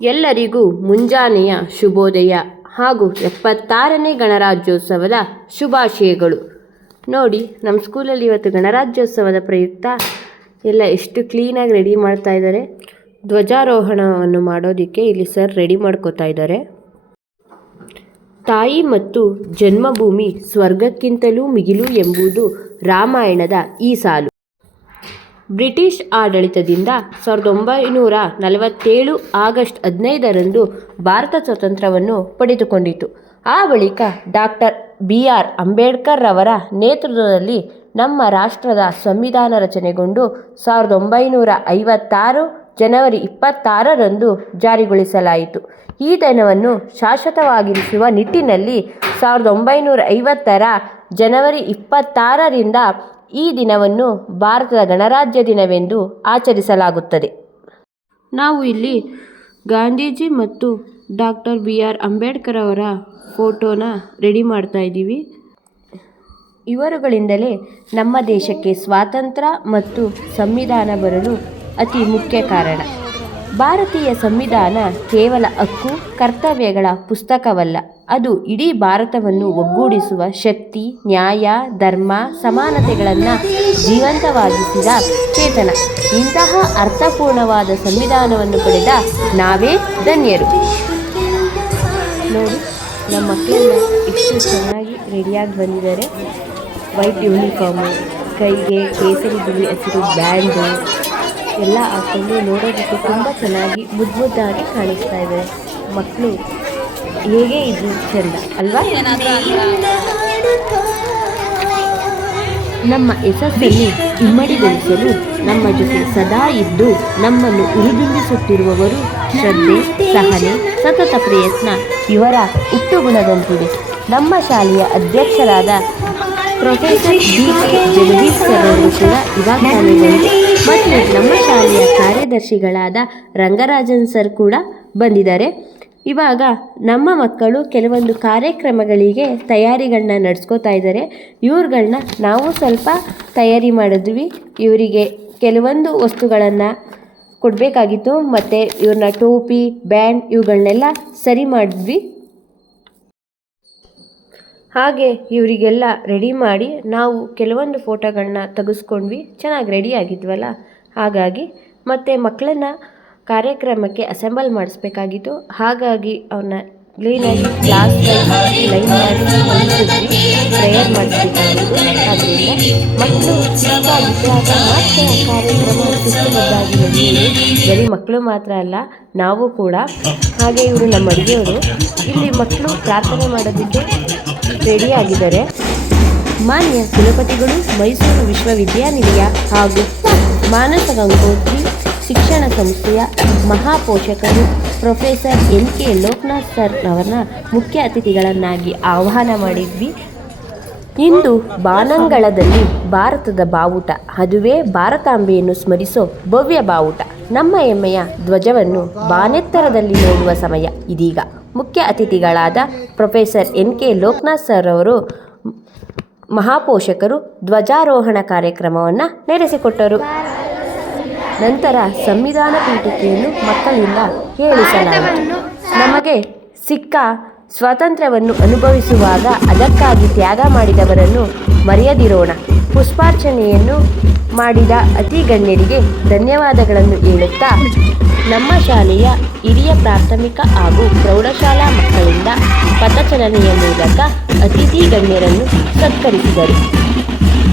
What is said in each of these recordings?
ಎಲ್ಲರಿಗೂ ಮುಂಜಾನೆಯ ಶುಭೋದಯ ಹಾಗೂ ಎಪ್ಪತ್ತಾರನೇ ಗಣರಾಜ್ಯೋತ್ಸವದ ಶುಭಾಶಯಗಳು. ನೋಡಿ ನಮ್ಮ ಸ್ಕೂಲಲ್ಲಿ ಇವತ್ತು ಗಣರಾಜ್ಯೋತ್ಸವದ ಪ್ರಯುಕ್ತ ಎಲ್ಲ ಎಷ್ಟು ಕ್ಲೀನಾಗಿ ರೆಡಿ ಮಾಡ್ತಾ ಇದ್ದಾರೆ. ಧ್ವಜಾರೋಹಣವನ್ನು ಮಾಡೋದಕ್ಕೆ ಇಲ್ಲಿ ಸರ್ ರೆಡಿ ಮಾಡ್ಕೋತಾ ಇದ್ದಾರೆ. ತಾಯಿ ಮತ್ತು ಜನ್ಮಭೂಮಿ ಸ್ವರ್ಗಕ್ಕಿಂತಲೂ ಮಿಗಿಲು ಎಂಬುದು ರಾಮಾಯಣದ ಈ ಸಾಲು. ಬ್ರಿಟಿಷ್ ಆಡಳಿತದಿಂದ ಸಾವಿರದ ಒಂಬೈನೂರ ನಲವತ್ತೇಳು ಆಗಸ್ಟ್ ಹದಿನೈದರಂದು ಭಾರತ ಸ್ವತಂತ್ರವನ್ನು ಪಡೆದುಕೊಂಡಿತು. ಆ ಬಳಿಕ ಡಾಕ್ಟರ್ ಬಿ. ಆರ್. ಅಂಬೇಡ್ಕರ್ ರವರ ನೇತೃತ್ವದಲ್ಲಿ ನಮ್ಮ ರಾಷ್ಟ್ರದ ಸಂವಿಧಾನ ರಚನೆಗೊಂಡು ಸಾವಿರದ ಒಂಬೈನೂರ ಐವತ್ತಾರು ಜನವರಿ ಇಪ್ಪತ್ತಾರರಂದು ಜಾರಿಗೊಳಿಸಲಾಯಿತು. ಈ ದಿನವನ್ನು ಶಾಶ್ವತವಾಗಿರಿಸುವ ನಿಟ್ಟಿನಲ್ಲಿ ಸಾವಿರದ ಒಂಬೈನೂರ ಐವತ್ತರ ಜನವರಿ ಇಪ್ಪತ್ತಾರರಿಂದ ಈ ದಿನವನ್ನು ಭಾರತದ ಗಣರಾಜ್ಯ ದಿನವೆಂದು ಆಚರಿಸಲಾಗುತ್ತದೆ. ನಾವು ಇಲ್ಲಿ ಗಾಂಧೀಜಿ ಮತ್ತು ಡಾಕ್ಟರ್ ಬಿ ಆರ್ ಅಂಬೇಡ್ಕರ್ ಅವರ ಫೋಟೋನ ರೆಡಿ ಮಾಡ್ತಾ ಇದ್ದೀವಿ. ಇವರುಗಳಿಂದಲೇ ನಮ್ಮ ದೇಶಕ್ಕೆ ಸ್ವಾತಂತ್ರ್ಯ ಮತ್ತು ಸಂವಿಧಾನ ಬರಲು ಅತಿ ಮುಖ್ಯ ಕಾರಣ. ಭಾರತೀಯ ಸಂವಿಧಾನ ಕೇವಲ ಹಕ್ಕು ಕರ್ತವ್ಯಗಳ ಪುಸ್ತಕವಲ್ಲ. ಅದು ಇಡೀ ಭಾರತವನ್ನು ಒಗ್ಗೂಡಿಸುವ ಶಕ್ತಿ, ನ್ಯಾಯ, ಧರ್ಮ, ಸಮಾನತೆಗಳನ್ನು ಜೀವಂತವಾಗಿಸಿದ ಚೇತನ. ಇಂತಹ ಅರ್ಥಪೂರ್ಣವಾದ ಸಂವಿಧಾನವನ್ನು ಪಡೆದ ನಾವೇ ಧನ್ಯರು. ನೋಡಿ, ನಮ್ಮ ಮಕ್ಕಳೆಲ್ಲ ಎಷ್ಟು ಚೆನ್ನಾಗಿ ರೆಡಿಯಾಗಿ ಬಂದಿದ್ದಾರೆ. ವೈಟ್ ಯೂನಿಫಾರ್ಮು, ಕೈಗೆ ಕೇಸರಿ ಬಿಳಿ ಹಸಿರು ಬ್ಯಾಂಡು ಎಲ್ಲ ಹಾಕೊಂಡು ನೋಡೋದಕ್ಕೆ ತುಂಬ ಚೆನ್ನಾಗಿ ಮುದ್ದು ಮುದ್ದಾಗಿ ಕಾಣಿಸ್ತಾ ಇದೆ. ಮಕ್ಕಳು ಹೇಗೆ ಇದು ಚೆಂದ ಅಲ್ವಾ? ನಮ್ಮ ಯಶಸ್ಸನ್ನು ಇಮ್ಮಡಿಗೊಳಿಸಲು ನಮ್ಮ ಜೊತೆ ಸದಾ ಇದ್ದು ನಮ್ಮನ್ನು ಉರಿದುಂಬಿಸುತ್ತಿರುವವರು ಶ್ರದ್ಧೆ ಸಹನೆ ಸತತ ಪ್ರಯತ್ನ ಇವರ ಹುಟ್ಟುಗುಣದಂತಿದೆ. ನಮ್ಮ ಶಾಲೆಯ ಅಧ್ಯಕ್ಷರಾದ professor D K Jagadish sir ಅವರು ಕೂಡ ಇವಾಗ ಮತ್ತು ನಮ್ಮ ಶಾಲೆಯ ಕಾರ್ಯದರ್ಶಿಗಳಾದ ರಂಗರಾಜನ್ ಸರ್ ಕೂಡ ಬಂದಿದ್ದಾರೆ. ಇವಾಗ ನಮ್ಮ ಮಕ್ಕಳು ಕೆಲವೊಂದು ಕಾರ್ಯಕ್ರಮಗಳಿಗೆ ತಯಾರಿಗಳನ್ನ ನಡೆಸ್ಕೋತಾ ಇದ್ದಾರೆ. ಇವ್ರುಗಳನ್ನ ನಾವು ಸ್ವಲ್ಪ ತಯಾರಿ ಮಾಡಿದ್ವಿ. ಇವರಿಗೆ ಕೆಲವೊಂದು ವಸ್ತುಗಳನ್ನು ಕೊಡಬೇಕಾಗಿತ್ತು. ಮತ್ತು ಇವ್ರನ್ನ ಟೋಪಿ, ಬ್ಯಾಂಡ್ ಇವುಗಳನ್ನೆಲ್ಲ ಸರಿ ಮಾಡಿದ್ವಿ. ಹಾಗೆ ಇವರಿಗೆಲ್ಲ ರೆಡಿ ಮಾಡಿ ನಾವು ಕೆಲವೊಂದು ಫೋಟೋಗಳನ್ನ ತೆಗೆಸ್ಕೊಂಡ್ವಿ. ಚೆನ್ನಾಗಿ ರೆಡಿ ಆಗಿದ್ವಲ್ಲ? ಹಾಗಾಗಿ ಮತ್ತು ಮಕ್ಕಳನ್ನ ಕಾರ್ಯಕ್ರಮಕ್ಕೆ ಅಸೆಂಬಲ್ ಮಾಡಿಸ್ಬೇಕಾಗಿತ್ತು. ಹಾಗಾಗಿ ಅವನ್ನ ಕ್ಲೀನಾಗಿ ಕ್ಲಾಸ್ ಲೈನ್ ಮಾಡಿ ಕಲಿಸಿದ್ವಿ ಪ್ರೇಯರ್ ಮಾಡಿಸ್ಬೇಕಾಗಿತ್ತು ಅದರಿಂದ ಮಕ್ಕಳು ಕಾರ್ಯಕ್ರಮ ಬರೀ ಮಕ್ಕಳು ಮಾತ್ರ ಅಲ್ಲ, ನಾವು ಕೂಡ. ಹಾಗೆ ಇವರು ನಮ್ಮ ಅಡುಗೆಯವರು. ಇಲ್ಲಿ ಮಕ್ಕಳು ಪ್ರಾರ್ಥನೆ ಮಾಡೋದಕ್ಕೆ ರೆಡಿಯಾಗಿದ್ದಾರೆ ಮಾನ್ಯ ಕುಲಪತಿಗಳು ಮೈಸೂರು ವಿಶ್ವವಿದ್ಯಾನಿಲಯ ಹಾಗೂ ಮಾನಸ ಗಂಗೋತ್ರಿ ಶಿಕ್ಷಣ ಸಂಸ್ಥೆಯ ಮಹಾಪೋಷಕರು professor N K Lokanath sir ಅವರನ್ನ ಮುಖ್ಯ ಅತಿಥಿಗಳನ್ನಾಗಿ ಆಹ್ವಾನ ಮಾಡಿದ್ವಿ. ಇಂದು ಬಾನಂಗಳದಲ್ಲಿ ಭಾರತದ ಬಾವುಟ, ಅದುವೇ ಭಾರತಾಂಬೆಯನ್ನು ಸ್ಮರಿಸೋ ಭವ್ಯ ಬಾವುಟ. ನಮ್ಮ ಹೆಮ್ಮೆಯ ಧ್ವಜವನ್ನು ಬಾನೆತ್ತರದಲ್ಲಿ ನೋಡುವ ಸಮಯ ಇದೀಗ. ಮುಖ್ಯ ಅತಿಥಿಗಳಾದ professor N K Lokanath sir ಅವರು ಮಹಾಪೋಷಕರು ಧ್ವಜಾರೋಹಣ ಕಾರ್ಯಕ್ರಮವನ್ನು ನಡೆಸಿಕೊಟ್ಟರು ನಂತರ ಸಂವಿಧಾನ ಪೀಠಿಕೆಯನ್ನು ಮಕ್ಕಳಿಂದ ಹೇಳಿಸಲಾಯಿತು. ನಮಗೆ ಸಿಕ್ಕ ಸ್ವಾತಂತ್ರ್ಯವನ್ನು ಅನುಭವಿಸುವಾಗ ಅದಕ್ಕಾಗಿ ತ್ಯಾಗ ಮಾಡಿದವರನ್ನು ಮರೆಯದಿರೋಣ. ಪುಷ್ಪಾರ್ಚನೆಯನ್ನು ಮಾಡಿದ ಅತಿ ಗಣ್ಯರಿಗೆ ಧನ್ಯವಾದಗಳನ್ನು ಹೇಳುತ್ತಾ, ನಮ್ಮ ಶಾಲೆಯ ಹಿರಿಯ ಪ್ರಾಥಮಿಕ ಹಾಗೂ ಪ್ರೌಢಶಾಲಾ ಮಕ್ಕಳಿಂದ ಪಥಚಲನೆಯ ಮೂಲಕ ಅತಿಥಿ ಗಣ್ಯರನ್ನು ಸತ್ಕರಿಸಿದರು.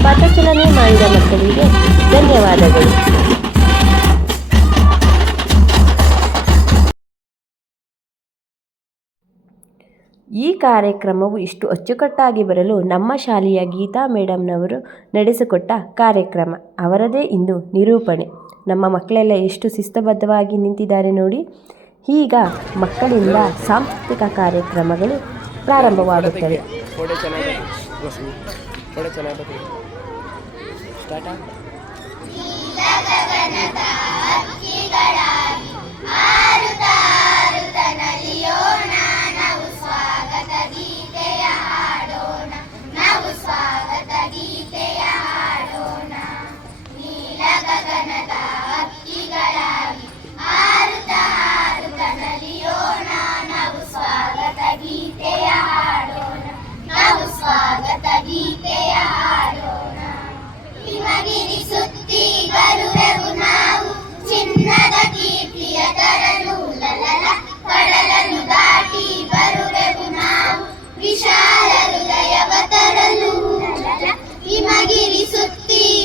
ಪಥಚಲನೆ ಮಾಡಿದ ಮಕ್ಕಳಿಗೆ ಧನ್ಯವಾದಗಳು. ಈ ಕಾರ್ಯಕ್ರಮವು ಇಷ್ಟು ಅಚ್ಚುಕಟ್ಟಾಗಿ ಬರಲು ನಮ್ಮ ಶಾಲೆಯ ಗೀತಾ ಮೇಡಮ್ನವರು ನಡೆಸಿಕೊಟ್ಟ ಕಾರ್ಯಕ್ರಮ. ಅವರದೇ ಇಂದು ನಿರೂಪಣೆ. ನಮ್ಮ ಮಕ್ಕಳೆಲ್ಲ ಎಷ್ಟು ಶಿಸ್ತಬದ್ಧವಾಗಿ ನಿಂತಿದ್ದಾರೆ ನೋಡಿ. ಈಗ ಮಕ್ಕಳಿಂದ ಸಾಂಸ್ಕೃತಿಕ ಕಾರ್ಯಕ್ರಮಗಳು ಪ್ರಾರಂಭವಾಗುತ್ತವೆ. ಸ್ಟಾರ್ಟ್. ಗಗನದ ಹಕ್ಕಿಗಳಾಗಿ ಹಾರುತ್ತ ಹಾರುತ್ತ ನಲಿಯೋಣ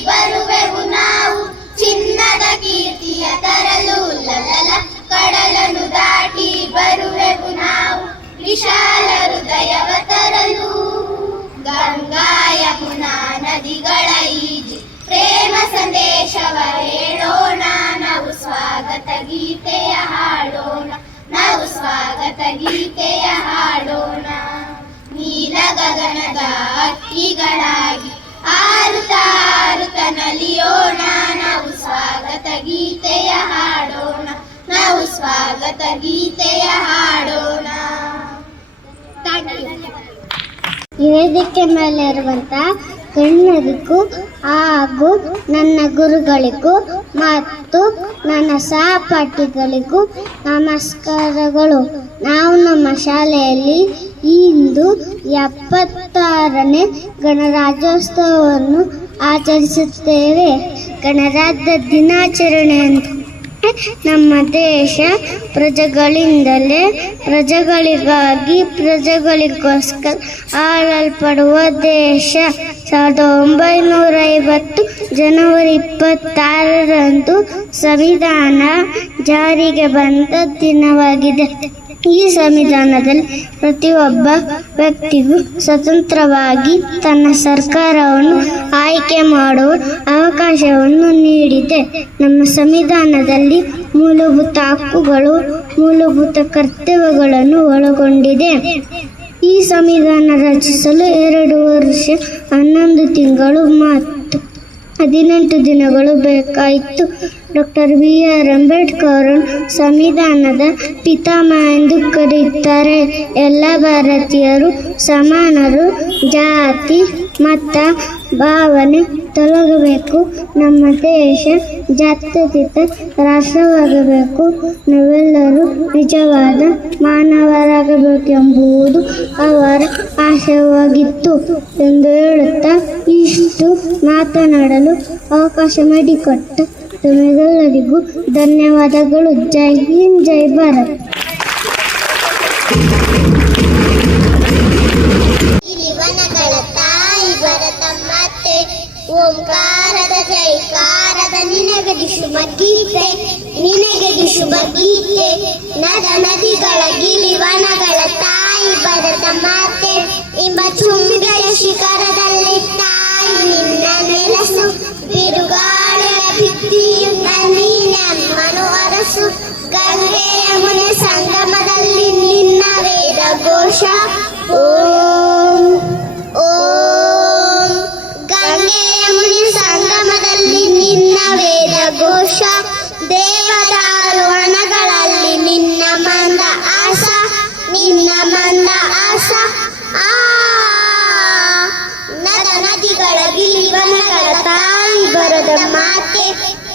ಬರುವೆವು ನಾವು ಚಿನ್ನದ ಕೀರ್ತಿಯ ತರಲು ಲಲಲ ಕಡಲನು ದಾಟಿ ಬರುವೆವು ನಾವು ವಿಶಾಲ ಹೃದಯವ ತರಲು. ಗಂಗಾ ಯಮುನಾ ನದಿಗಳ ಈಜಿ, ಪ್ರೇಮ ಸಂದೇಶವ ಹೇಳೋಣ. ನಾವು ಸ್ವಾಗತ ಗೀತೆಯ ಹಾಡೋಣ, ನಾವು ಸ್ವಾಗತ ಗೀತೆಯ ಹಾಡೋಣ. ನೀಲ ಗಗನದ ಅಕ್ಕಿಗಳಾಗಿ ನಲಿಯೋಣ ನಾವು ಸ್ವಾಗತ ಗೀತೆಯ ಹಾಡೋಣ ನಾವು ಸ್ವಾಗತ ಗೀತೆಯ ಹಾಡೋಣ. ಹಾಗೂ ನನ್ನ ಗುರುಗಳಿಗೂ ಮತ್ತು ನನ್ನ ಸಹಪಾಠಿಗಳಿಗೂ ನಮಸ್ಕಾರಗಳು. ನಾವು ನಮ್ಮ ಶಾಲೆಯಲ್ಲಿ ಇಂದು ಎಪ್ಪತ್ತಾರನೇ ಗಣರಾಜ್ಯೋತ್ಸವವನ್ನು ಆಚರಿಸುತ್ತೇವೆ. ಗಣರಾಜ್ಯ ದಿನಾಚರಣೆ ಅಂತ ನಮ್ಮ ದೇಶ ಪ್ರಜೆಗಳಿಂದಲೇ ಪ್ರಜೆಗಳಿಗಾಗಿ ಪ್ರಜೆಗಳಿಗೋಸ್ಕರ ಆಳಲ್ಪಡುವ ದೇಶ. ಸಾವಿರದ ಒಂಬೈನೂರ ಐವತ್ತು ಜನವರಿ ಇಪ್ಪತ್ತಾರರಂದು ಸಂವಿಧಾನ ಜಾರಿಗೆ ಬಂದ ದಿನವಾಗಿದೆ. ಈ ಸಂವಿಧಾನದಲ್ಲಿ ಪ್ರತಿಯೊಬ್ಬ ವ್ಯಕ್ತಿಗೂ ಸ್ವತಂತ್ರವಾಗಿ ತನ್ನ ಸರ್ಕಾರವನ್ನು ಆಯ್ಕೆ ಮಾಡುವ ಅವಕಾಶವನ್ನು ನೀಡಿದೆ. ನಮ್ಮ ಸಂವಿಧಾನದಲ್ಲಿ ಮೂಲಭೂತ ಹಕ್ಕುಗಳು, ಮೂಲಭೂತ ಕರ್ತವ್ಯಗಳನ್ನು ಒಳಗೊಂಡಿದೆ. ಈ ಸಂವಿಧಾನ ರಚಿಸಲು ಎರಡು ವರ್ಷ, ಹನ್ನೊಂದು ತಿಂಗಳು ಮತ್ತು ಹದಿನೆಂಟು ದಿನಗಳು ಬೇಕಾಯಿತು. ಡಾಕ್ಟರ್ ಬಿ ಆರ್ ಅಂಬೇಡ್ಕರ್ ಸಂವಿಧಾನದ ಪಿತಾಮಹ ಎಂದು ಕರೆಯುತ್ತಾರೆ. ಎಲ್ಲ ಭಾರತೀಯರು ಸಮಾನರು, ಜಾತಿ, ಮತ, ಭಾವನೆ ತೊಲಗಬೇಕು ನಮ್ಮ ದೇಶ ಜಾತ್ಯತೀತ ರಾಷ್ಟ್ರವಾಗಬೇಕು. ನಾವೆಲ್ಲರೂ ನಿಜವಾದ ಮಾನವರಾಗಬೇಕೆಂಬುದು ಅವರ ಆಶಯವಾಗಿತ್ತು ಎಂದು ಹೇಳುತ್ತಾ ಇಷ್ಟು ಮಾತನಾಡಲು ಅವಕಾಶ ಮಾಡಿಕೊಟ್ಟ ತಮಗೆಲ್ಲರಿಗೂ ಧನ್ಯವಾದಗಳು. ಜೈ ಹಿಂದ್, ಜೈ ಭಾರತ್. ಓಂಕಾರದ ಜೈಕಾರದ ನಿನಗದಿ ಶುಭ ಗೀತೆ ನಿನಗದಿ ಶುಭ ಗೀತೆ. ನದ ನದಿಗಳ ಗಿಳಿ ವನಗಳ ತಾಯಿ ಬರದ ಮಾತೆ ಎಂಬ ಚುಂಬಿಗಳ ಶಿಖರದಲ್ಲಿ ತಾಯಿ ನಿನ್ನ ನೆಲಸು. ಬಿರುಗಾಳಿಯ ಭಿತ್ತಿಯಿಂದ ನೀನಮ್ಮನು ಅರಸು. ಗಂಗೆಯ ಮುನೆ ಸಂಗಮದಲ್ಲಿ ನಿನ್ನ ವೇದ ಘೋಷ. ಓಂ ಓಂ. ಘೋಷ, ದೇವದಾರು ವನಗಳಲ್ಲಿ ನಿನ್ನ ಮಂದ ಆಸ, ನಿನ್ನ ಮಂದ ಆಸ. ಆ, ನದ ನದಿಗಳ ಗಿಲಿವನಗಳ ತಾಯಿ ಬರದ ಮಾತೆ,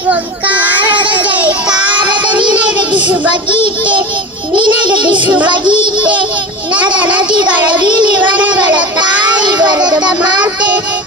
ಓಂಕಾರದ ಜಯಕಾರದ ನಿನಗದಿ ಶುಭ ಗೀತೆ ನಿನಗದಿ ಶುಭ ಗೀತೆ. ನದ ನದಿಗಳ ಗಿಲಿವನಗಳ ತಾಯಿ ಬರದ ಮಾತೆ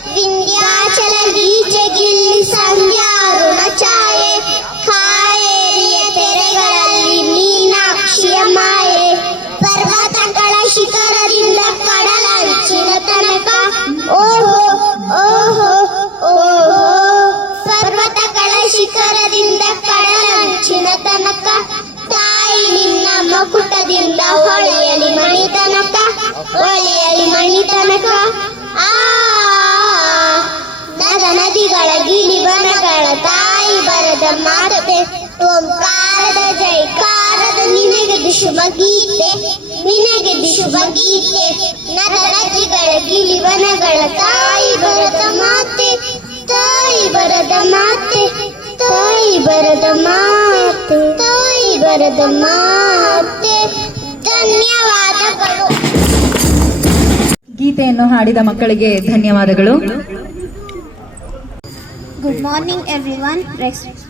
ಮಾತೆ ಓಂಕಾರದ ಜೈಕಾರದ ನಿನಗೆ ಶುಭ ಗೀತೆ. ನಿನಗೆ ಶುಭ ಗೀತೆ. ನರಜಿಗಳ ನದಿಗಳ ಗಿಲಿವನಗಳ ತಾಯಿ ಬರದ ಮಾತೆ. ತಾಯಿ ಬರದ ಮಾತೆ. ತಾಯಿ ಬರದ ಮಾತೆ. ತಾಯಿ ಬರದ ಮಾತೆ. ಧನ್ಯವಾದಗಳು. ಗೀತೆಯನ್ನು ಹಾಡಿದ ಮಕ್ಕಳಿಗೆ ಧನ್ಯವಾದಗಳು. Good morning every Res-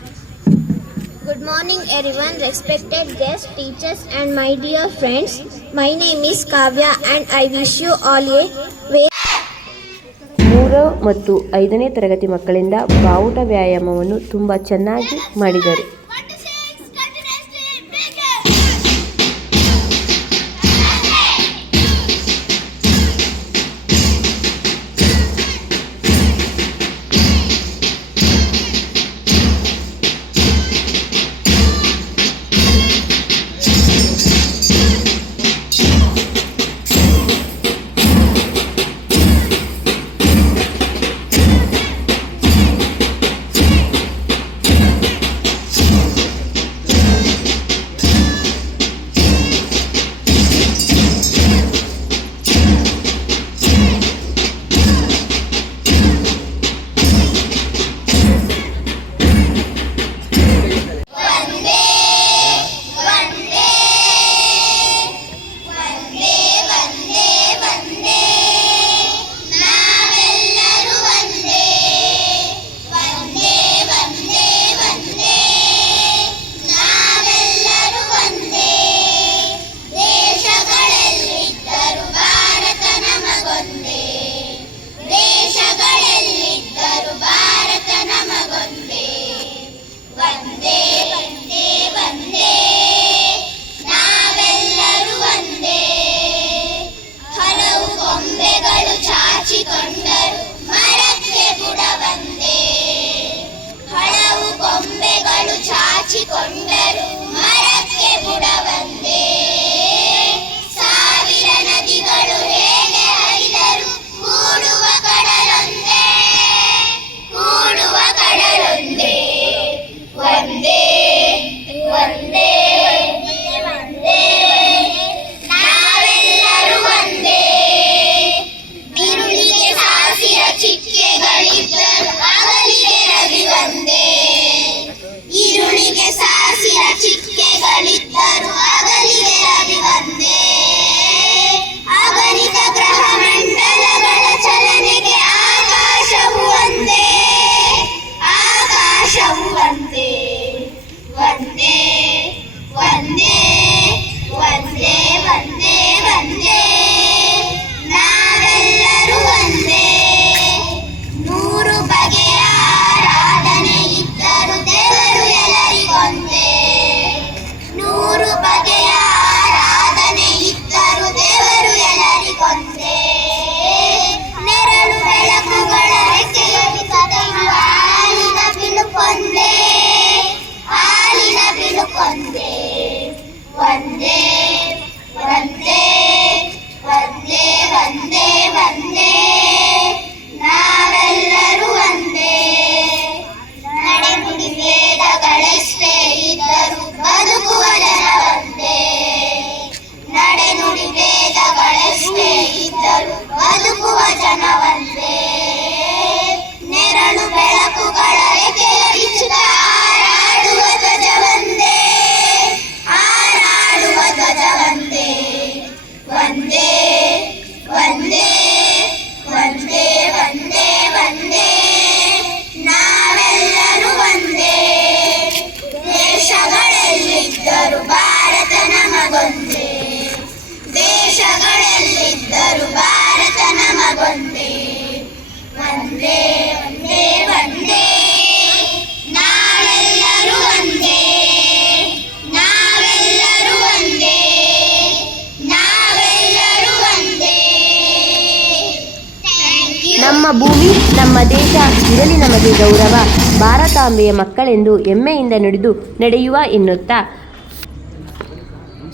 Good morning, everyone. Respected guests, teachers, and my dear friends. My name is Kavya, and I wish you all a very ಮೂರು ಮತ್ತು ಐದನೇ ತರಗತಿ ಮಕ್ಕಳಿಂದ ಬಾವುಟ ವ್ಯಾಯಾಮವನ್ನು ತುಂಬ ಚೆನ್ನಾಗಿ ಮಾಡಿದರು ನಮಗೆ ಗೌರವ, ಭಾರತಾಂಬೆಯ ಮಕ್ಕಳೆಂದು ಹೆಮ್ಮೆಯಿಂದ ನುಡಿದು ನಡೆಯುವ ಎನ್ನುತ್ತಾ.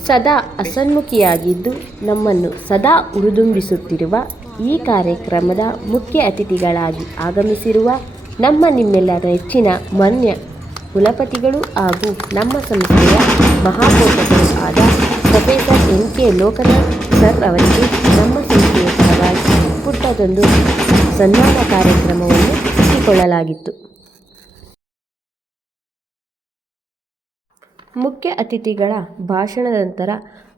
ಸದಾ ಅಸನ್ಮುಖಿಯಾಗಿದ್ದು ನಮ್ಮನ್ನು ಸದಾ ಉರುದುಂಬಿಸುತ್ತಿರುವ ಈ ಕಾರ್ಯಕ್ರಮದ ಮುಖ್ಯ ಅತಿಥಿಗಳಾಗಿ ಆಗಮಿಸಿರುವ ನಮ್ಮ ನಿಮ್ಮೆಲ್ಲರ ಹೆಚ್ಚಿನ ಮಾನ್ಯ ಕುಲಪತಿಗಳು ಹಾಗೂ ನಮ್ಮ ಸಂಸ್ಥೆಯ ಮಹಾಪೋಷಕರು ಆದ professor M K Lokanath sir ಅವರಿಗೆ ನಮ್ಮ ಸಂಸ್ಥೆಯ ಪರವಾಗಿ ಪುಟ್ಟದೊಂದು ಸನ್ಮಾನ ಕಾರ್ಯಕ್ರಮವನ್ನು ಹಮ್ಮಿಕೊಳ್ಳಲಾಗಿತ್ತು. ಮುಖ್ಯ ಅತಿಥಿಗಳ ಭಾಷಣದ ನಂತರ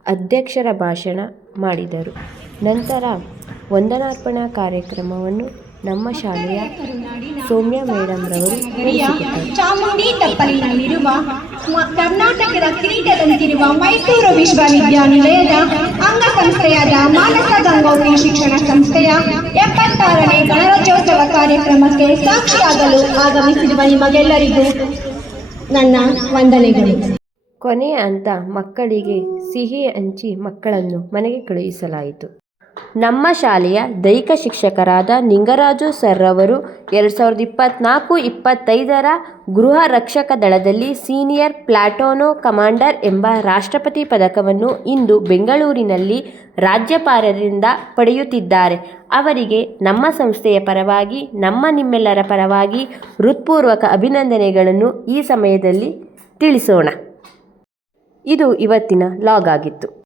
ಅಧ್ಯಕ್ಷರ ಭಾಷಣ ಮಾಡಿದರು. ನಂತರ ವಂದನಾರ್ಪಣಾ ಕಾರ್ಯಕ್ರಮವನ್ನು ನಮ್ಮ ಶಾಲೆಯ ಸೌಮ್ಯ ಮೇಡಮ್ ರವರು ಚಾಮುಂಡಿ ತಪ್ಪಲಿನಲ್ಲಿರುವ ಕರ್ನಾಟಕದ ಕಿರೀಟದಂತಿರುವ ಮೈಸೂರು ವಿಶ್ವವಿದ್ಯಾನಿಲಯದ ಅಂಗಸಂಸ್ಥೆಯಾದ ಮಾನಸ ಗಂಗೋತ್ರಿ ಶಿಕ್ಷಣ ಸಂಸ್ಥೆಯ ಎಪ್ಪತ್ತಾರನೇ ಗಣರಾಜ್ಯೋತ್ಸವ ಕಾರ್ಯಕ್ರಮಕ್ಕೆ ಸಾಕ್ಷಿಯಾಗಲು ಆಗಮಿಸಿರುವ ನಿಮಗೆಲ್ಲರಿಗೂ ನನ್ನ ವಂದನೆಗಳು. ಕೊನೆಯ ಹಂತ ಮಕ್ಕಳಿಗೆ ಸಿಹಿ ಹಂಚಿ ಮಕ್ಕಳನ್ನು ಮನೆಗೆ ಕಳುಹಿಸಲಾಯಿತು. ನಮ್ಮ ಶಾಲೆಯ ದೈಹಿಕ ಶಿಕ್ಷಕರಾದ ನಿಂಗರಾಜು ಸರ್ ಅವರು ಎರಡು ಸಾವಿರದ ಇಪ್ಪತ್ತ್ನಾಲ್ಕು ಇಪ್ಪತ್ತೈದರ ಗೃಹ ರಕ್ಷಕ ದಳದಲ್ಲಿ ಸೀನಿಯರ್ ಪ್ಲಾಟೋನೋ ಕಮಾಂಡರ್ ಎಂಬ ರಾಷ್ಟ್ರಪತಿ ಪದಕವನ್ನು ಇಂದು ಬೆಂಗಳೂರಿನಲ್ಲಿ ರಾಜ್ಯಪಾಲರಿಂದ ಪಡೆಯುತ್ತಿದ್ದಾರೆ. ಅವರಿಗೆ ನಮ್ಮ ಸಂಸ್ಥೆಯ ಪರವಾಗಿ, ನಮ್ಮ ನಿಮ್ಮೆಲ್ಲರ ಪರವಾಗಿ ಹೃತ್ಪೂರ್ವಕ ಅಭಿನಂದನೆಗಳನ್ನು ಈ ಸಮಯದಲ್ಲಿ ತಿಳಿಸೋಣ. ಇದು ಇವತ್ತಿನ ಲಾಗ್ ಆಗಿತ್ತು.